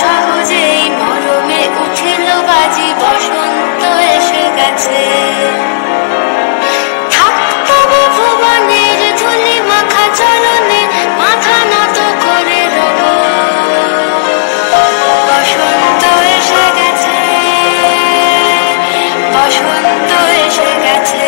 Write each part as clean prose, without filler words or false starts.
সহজেই মরমে উঠিল বাজি, বসন্ত এসে গেছে। থাকতবে ভুবনের ধুলি মাখা চরণে, মাথা নত করে রব। বসন্ত এসে গেছে, বসন্ত এসে গেছে।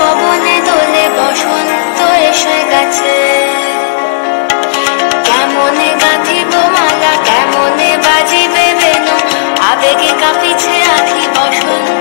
পবনে দোলে বসন্ত এসে গেছে। কেমনে গাঁথিব মালা, কেমনে বাজিবে বেনু, আবেগে কাঁপিছে আখি, বসন্ত